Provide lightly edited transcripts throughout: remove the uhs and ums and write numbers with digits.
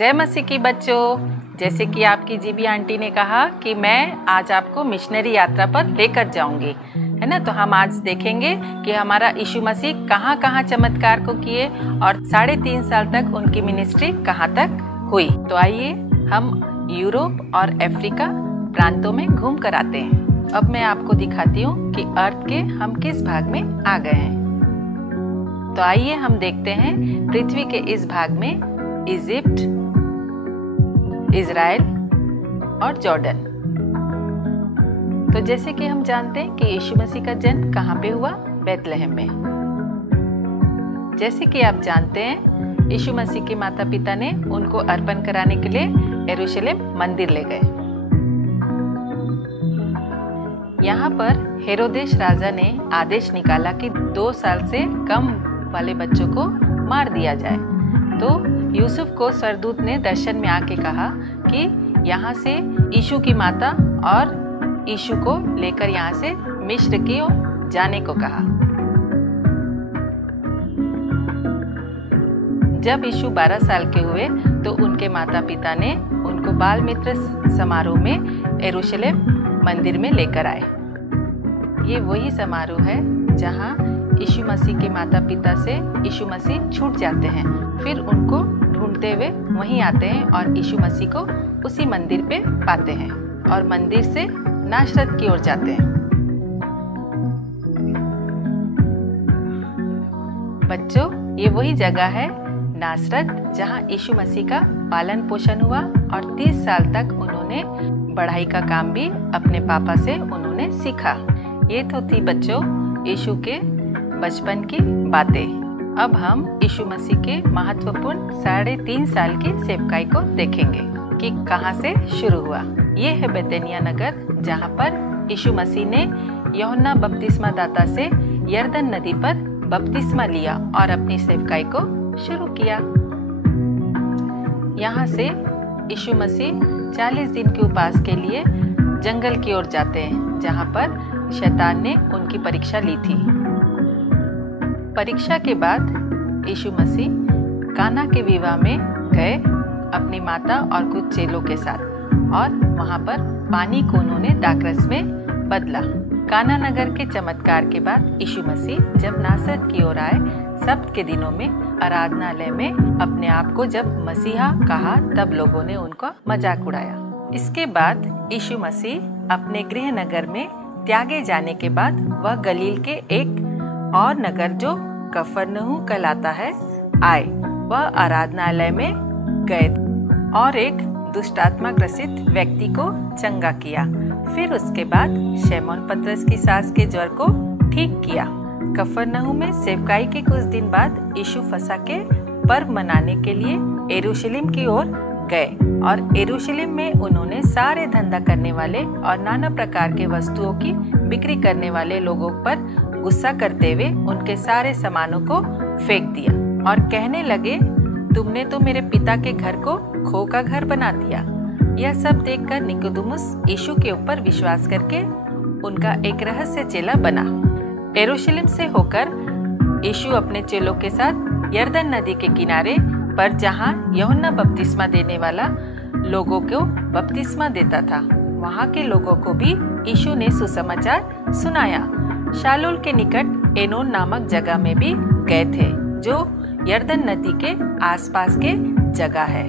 जय मसीह की बच्चों। जैसे कि आपकी जीबी आंटी ने कहा कि मैं आज आपको मिशनरी यात्रा पर लेकर जाऊंगी, है ना। तो हम आज देखेंगे कि हमारा यीशु मसीह कहाँ कहाँ चमत्कार को किए और 3.5 साल तक उनकी मिनिस्ट्री कहाँ तक हुई। तो आइए हम यूरोप और अफ्रीका प्रांतों में घूम कर आते हैं। अब मैं आपको दिखाती हूँ कि अर्थ के हम किस भाग में आ गए हैं। तो आइए हम देखते हैं पृथ्वी के इस भाग में इजिप्ट, इज़राइल और जॉर्डन। तो जैसे कि हम जानते हैं कि यीशु मसीह का जन्म कहाँ पे हुआ? बैतलहम में। जैसे कि आप जानते हैं यीशु मसीह के माता पिता ने उनको अर्पण कराने के लिए यरूशलेम मंदिर ले गए। यहाँ पर हेरोदेश राजा ने आदेश निकाला कि 2 साल से कम वाले बच्चों को मार दिया जाए। तो यूसुफ को सरदूत ने दर्शन में आके कहा कि यहाँ से यीशु की माता और यीशु को लेकर यहाँ से मिस्र की ओर जाने को कहा। जब यीशु 12 साल के हुए तो उनके माता पिता ने उनको बाल मित्र समारोह में यरूशलेम मंदिर में लेकर आए। ये वही समारोह है जहाँ यीशु मसीह के माता पिता से यीशु मसीह छूट जाते हैं, फिर उनको ढूंढते हुए वहीं आते हैं और यीशु मसीह को उसी मंदिर पे पाते हैं और मंदिर से नासरत की ओर जाते हैं। बच्चों, ये वही जगह है नासरत जहाँ यीशु मसीह का पालन पोषण हुआ और 30 साल तक उन्होंने पढ़ाई का काम भी अपने पापा से उन्होंने सीखा। ये तो थी बच्चों यीशु के बचपन की बातें। अब हम यीशु मसीह के महत्वपूर्ण 3.5 साल की सेवकाई को देखेंगे कि कहाँ से शुरू हुआ। ये है बेतनिया नगर जहाँ पर यीशु मसीह ने यूहन्ना बपतिस्मा दाता से यरदन नदी पर बपतिस्मा लिया और अपनी सेवकाई को शुरू किया। यहाँ से यीशु मसीह 40 दिन के उपवास के लिए जंगल की ओर जाते हैं जहाँ पर शैतान ने उनकी परीक्षा ली थी। परीक्षा के बाद यीशु मसीह काना के विवाह में गए अपनी माता और कुछ चेलों के साथ और वहां पर पानी को उन्होंने दाखरस में बदला। काना नगर के चमत्कार के बाद यीशु मसीह जब नासरत की ओर आए, सब्त के दिनों में आराधनालय में अपने आप को जब मसीहा कहा तब लोगों ने उनका मजाक उड़ाया। इसके बाद यीशु मसीह अपने गृह नगर में त्यागे जाने के बाद वह गलील के एक और नगर जो कफरनहूम कहलाता है आए। वह आराधनालय में गए और एक दुष्टात्मा ग्रसित व्यक्ति को चंगा किया। फिर उसके बाद शमौन पतरस की सास के ज्वर को ठीक किया। कफरनहूम में सेवकाई के कुछ दिन बाद यीशु फसह के पर्व मनाने के लिए यरूशलेम की ओर गए और यरूशलेम में उन्होंने सारे धंधा करने वाले और नाना प्रकार के वस्तुओं की बिक्री करने वाले लोगों पर गुस्सा करते हुए उनके सारे सामानों को फेंक दिया और कहने लगे, तुमने तो मेरे पिता के घर को खो का घर बना दिया। यह सब देखकर निकोदेमुस यीशु के ऊपर विश्वास करके उनका एक रहस्य चेला बना। यरूशलेम से होकर यीशु अपने चेलों के साथ यरदन नदी के किनारे पर जहाँ यूहन्ना बपतिस्मा देने वाला लोगों को बपतिस्मा देता था, वहाँ के लोगों को भी यीशु ने सुसमाचार सुनाया। शालूल के निकट एनोन नामक जगह में भी गए थे जो यरदन नदी के आसपास के जगह है।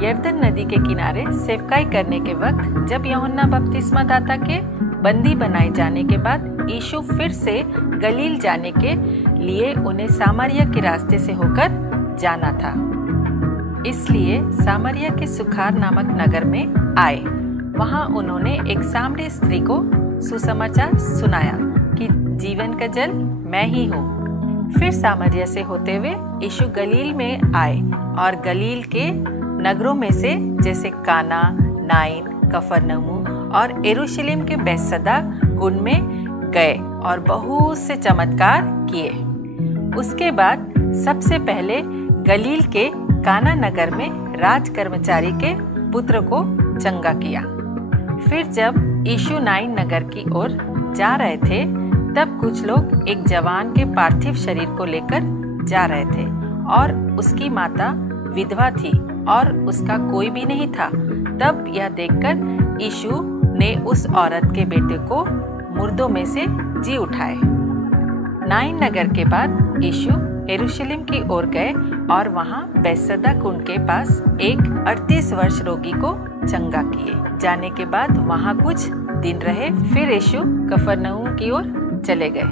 यरदन नदी के किनारे सेवकाई करने के वक्त जब यूहन्ना बपतिस्मा दाता के बंदी बनाए जाने के बाद यीशु फिर से गलील जाने के लिए उन्हें सामरिया के रास्ते से होकर जाना था। इसलिए सामरिया के सुखार नामक नगर में आए। वहां उन्होंने एक सामरी स्त्री को सुसमाचार सुनाया कि जीवन का जल मैं ही हूँ। फिर सामरिया से होते हुए यीशु गलील में आए और गलील के नगरों में से जैसे काना, नाइन, कफरनहूम और यरूशलेम के बैतसैदा कुंड में गए और बहुत से चमत्कार किए। उसके बाद सबसे पहले गलील के काना नगर में राज कर्मचारी के पुत्र को चंगा किया। फिर जब यीशु नाइन नगर की ओर जा रहे थे तब कुछ लोग एक जवान के पार्थिव शरीर को लेकर जा रहे थे और उसकी माता विधवा थी और उसका कोई भी नहीं था। तब यह देखकर यीशु ने उस औरत के बेटे को मुर्दों में से जी उठाए। नाइन नगर के बाद यीशु यरूशलेम की ओर गए और वहां बैतसैदा कुंड के पास एक 38 वर्ष रोगी को चंगा किए। जाने के बाद वहां कुछ दिन रहे। फिर यीशु कफरनहूम की ओर चले गए।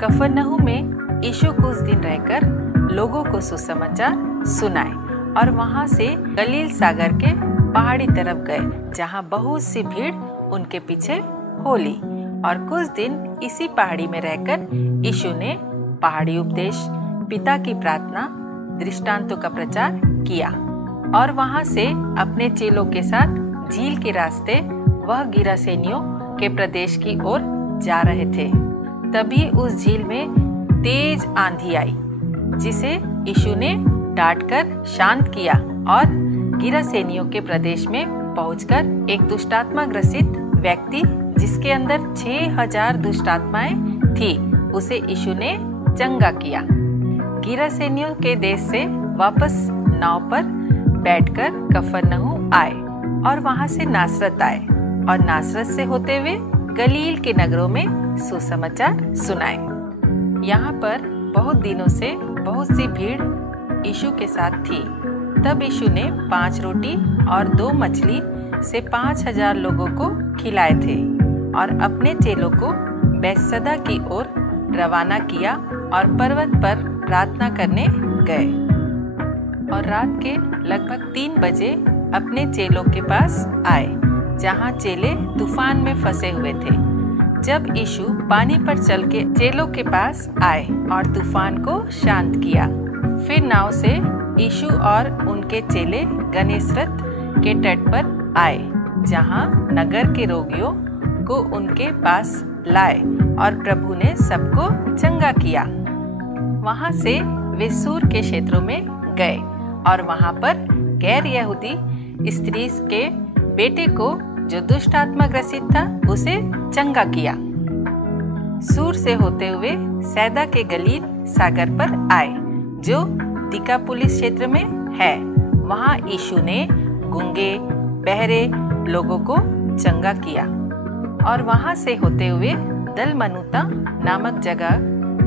कफरनहूम में यीशु कुछ दिन रहकर लोगों को सुसमाचार सुनाए और वहां से गलील सागर के पहाड़ी तरफ गए, जहां बहुत सी भीड़ उनके पीछे हो ली। और कुछ दिन इसी पहाड़ी में रहकर यीशु ने पहाड़ी उपदेश, पिता की प्रार्थना, दृष्टांतों का प्रचार किया और वहां से अपने चेलों के साथ झील के रास्ते वह गिरासेनियों के प्रदेश की ओर जा रहे थे। तभी उस झील में तेज आंधी आई, जिसे यीशु ने डांटकर शांत किया और गिरासेनियों के प्रदेश में पहुंचकर एक दुष्टात्मा ग्रसित व्यक्ति, जिसके अंदर 6000 दुष्टात्माएं थी, उसे यीशु ने चंगा किया। गिरासेनियों के देश से वापस नाव पर बैठकर कफरनहूम आए और वहां से नासरत आए और नासरत से होते हुए गलील के नगरों में सुसमाचार सुनाए। यहाँ पर बहुत दिनों से बहुत सी भीड़ यीशु के साथ थी। तब यीशु ने 5 रोटी और 2 मछली से 5000 लोगों को खिलाए थे और अपने चेलों को बैतसैदा की ओर रवाना किया और पर्वत पर प्रार्थना करने गए। और रात के लगभग 3 बजे अपने चेलों के पास आए, जहां चेले तूफान में फंसे हुए थे। जब यीशु पानी पर चल के चेलों के पास आए और तूफान को शांत किया, फिर नाव से यीशु और उनके चेले गन्नेसरत के तट पर आए, जहां नगर के रोगियों को उनके पास लाए और प्रभु ने सबको चंगा किया। वहां से वे सूर के क्षेत्रों में गए और वहां पर गैर यहूदी स्त्री के बेटे को, जो दुष्ट आत्मा ग्रसित था, उसे चंगा किया। सूर से होते हुए सैदा के गलील सागर पर आए, जो दिकापुलिस क्षेत्र में है। वहां यीशु ने गूंगे, बहरे लोगों को चंगा किया और वहां से होते हुए दलमनूता नामक जगह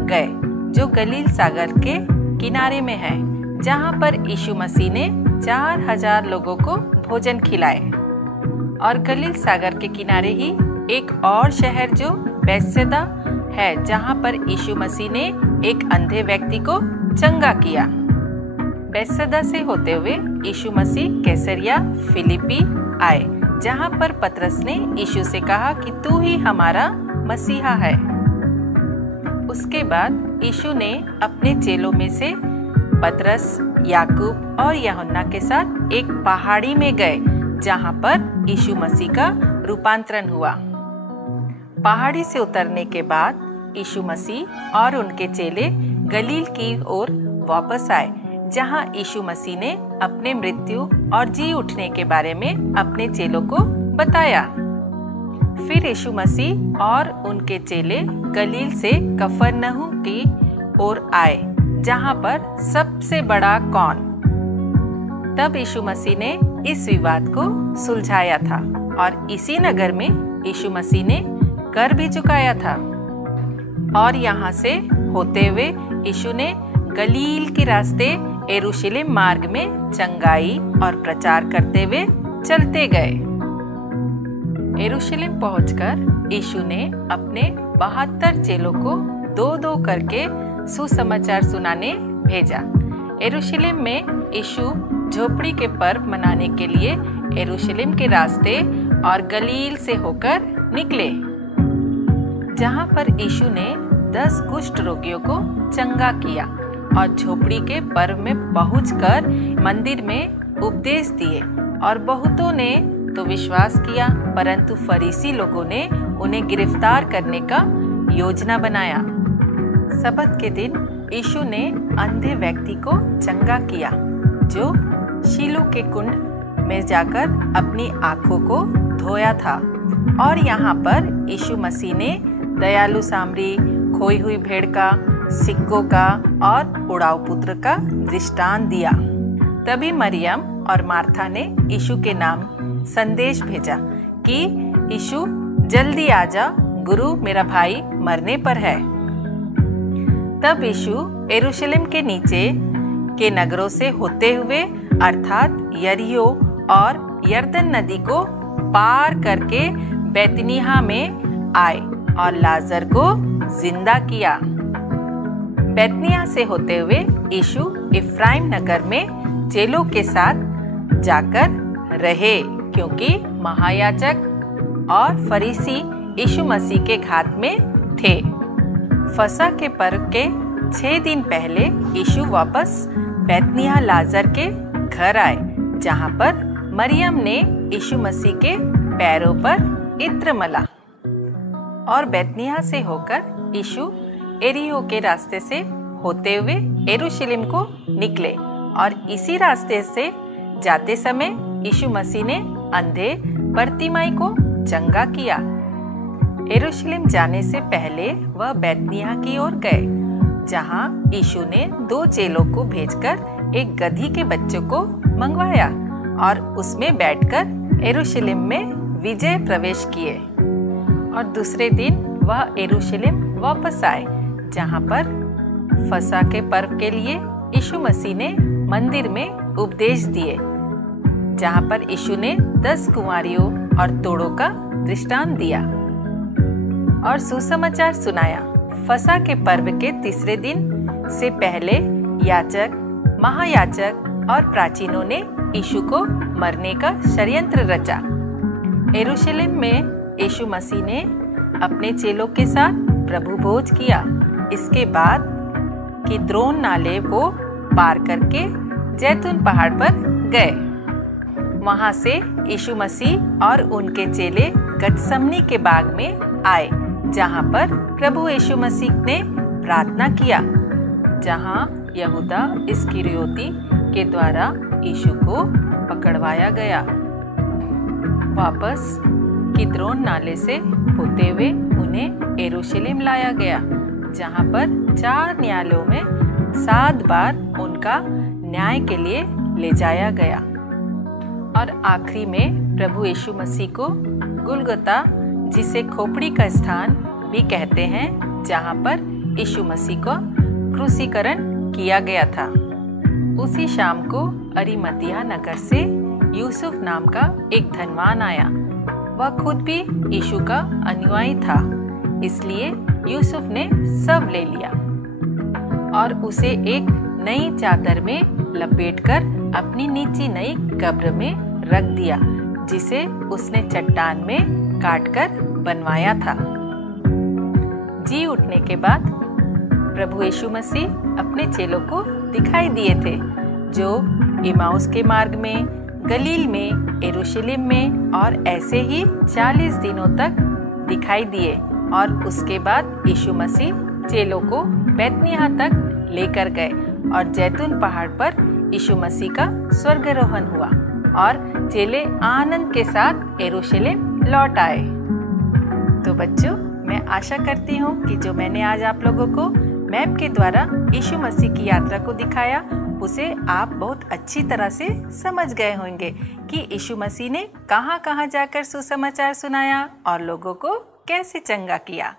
गए, जो गलील सागर के किनारे में है, जहां पर यीशु मसीह ने 4000 लोगों को भोजन खिलाए। और गलील सागर के किनारे ही एक और शहर जो बैतसैदा है, जहां पर यीशु मसीह ने एक अंधे व्यक्ति को चंगा किया। बैतसैदा से होते हुए यीशु मसीह कैसरिया फिलिप्पी आए, जहां पर पतरस ने यीशु से कहा कि तू ही हमारा मसीहा है। उसके बाद यीशु ने अपने चेलों में से पतरस, याकूब और यूहन्ना के साथ एक पहाड़ी में गए, जहां पर यीशु मसीह का रूपांतरण हुआ। पहाड़ी से उतरने के बाद यीशु मसीह और उनके चेले गलील की ओर वापस आए, जहां यीशु मसीह ने अपने मृत्यु और जी उठने के बारे में अपने चेलों को बताया। फिर यीशु मसीह और उनके चेले गलील से कफरनहूम की ओर आए, जहां पर सबसे बड़ा कौन। तब यीशु मसीह ने इस विवाद को सुलझाया था और इसी नगर में यीशु मसीह ने कर भी चुकाया था। और यहाँ से होते हुए यीशु ने गलील के रास्ते यरूशलेम मार्ग में चंगाई और प्रचार करते हुए चलते गए। यरूशलेम पहुंचकर यीशु ने अपने 72 चेलों को 2-2 करके सुसमाचार सुनाने भेजा। यरूशलेम में यीशु झोपड़ी के पर्व मनाने के लिए यरूशलेम के रास्ते और गलील से होकर निकले, जहां पर यीशु ने 10 कुष्ठ रोगियों को चंगा किया और झोपड़ी के पर्व में पहुंचकर मंदिर में उपदेश दिए। और बहुतों ने तो विश्वास किया, परंतु फरीसी लोगों ने उन्हें गिरफ्तार करने का योजना बनाया। सबत के दिन यीशु ने अंधे व्यक्ति को चंगा किया, जो शीलो के कुंड में जाकर अपनी आंखों को धोया था। और यहाँ पर यीशु मसीह ने दयालु सामरी, खोई हुई भेड़ का, सिक्कों का और उड़ाऊ पुत्र का दृष्टांत दिया। तभी मरियम और मार्था ने यीशु के नाम संदेश भेजा कि यीशु जल्दी आ जा, गुरु मेरा भाई मरने पर है। तब यीशु यरूशलेम के नीचे के नगरों से होते हुए अर्थात यरीहो और यरदन नदी को पार करके बैतनिय्याह में आए और लाजर को जिंदा किया। बैतनिय्याह से होते हुए यीशु इफ्राइम नगर में चेलों के साथ जाकर रहे, क्योंकि महायाजक और फरीसी यीशु मसीह के घात में थे। फसह के पर्व के 6 दिन पहले यीशु वापस बैतनिय्याह लाजर के घर आए, जहां पर मरियम ने यीशु मसीह के पैरों पर इत्र मला। और बैतनिय्याह से होकर यीशु यरीहो के रास्ते से होते हुए यरूशलेम को निकले, और इसी रास्ते से जाते समय यीशु मसीह ने अंधे बरतिमाई को चंगा किया। यरूशलेम जाने से पहले वह बैतनिय्याह की ओर गए, जहां यीशु ने 2 चेलों को भेजकर एक गधी के बच्चों को मंगवाया और उसमें बैठकर यरूशलेम में विजय प्रवेश किए। और दूसरे दिन वह यरूशलेम वापस आए, जहां पर फसह के पर्व के लिए यीशु मसीह ने मंदिर में उपदेश दिए, जहां पर यीशु ने 10 कुंवारियों और तोड़ों का दृष्टांत दिया और सुसमाचार सुनाया। फसह के पर्व के तीसरे दिन से पहले याजक, महायाजक और प्राचीनों ने यीशु को मरने का षड्यंत्र रचा। यरूशलेम में यीशु मसीह ने अपने चेलों के साथ प्रभु भोज किया। इसके बाद किद्रोन नाले को पार करके जैतून पहाड़ पर गए। वहां से यीशु मसीह और उनके चेले गतसमनी के बाग में आए, जहां पर प्रभु यीशु मसीह ने प्रार्थना किया, जहां यहूदा इस्करियोती के द्वारा यीशु को पकड़वाया गया। वापस किद्रोन नाले से होते हुए उन्हें यरूशलेम लाया गया, जहां पर 4 न्यायालयों में 7 बार उनका न्याय के लिए ले जाया गया। और आखिरी में प्रभु यीशु मसीह को गुलगुता, जिसे खोपड़ी का स्थान भी कहते हैं, जहां पर यीशु मसीह को क्रूसीकरण किया गया था। उसी शाम को अरिमतिया नगर से यूसुफ नाम का एक धनवान आया। वह खुद भी यीशु का अनुयायी था, इसलिए यूसुफ ने सब ले लिया और उसे एक नई चादर में लपेटकर अपनी नीची नई कब्र में रख दिया, जिसे उसने चट्टान में काटकर बनवाया था। जी उठने के बाद प्रभु यीशु मसीह अपने चेलों को दिखाई दिए थे, जो इमाउस के मार्ग में, गलील में, यरूशलेम में और ऐसे ही 40 दिनों तक दिखाई दिए। और उसके बाद यीशु मसीह चेलों को बैतनिय्याह तक लेकर गए और जैतून पहाड़ पर यीशु मसीह का स्वर्गारोहण हुआ और चेले आनंद के साथ यरूशलेम लौट आए। तो बच्चों, मैं आशा करती हूँ कि जो मैंने आज आप लोगों को मैप के द्वारा यीशु मसीह की यात्रा को दिखाया, उसे आप बहुत अच्छी तरह से समझ गए होंगे कि यीशु मसीह ने कहाँ कहाँ जाकर सुसमाचार सुनाया और लोगों को कैसे चंगा किया।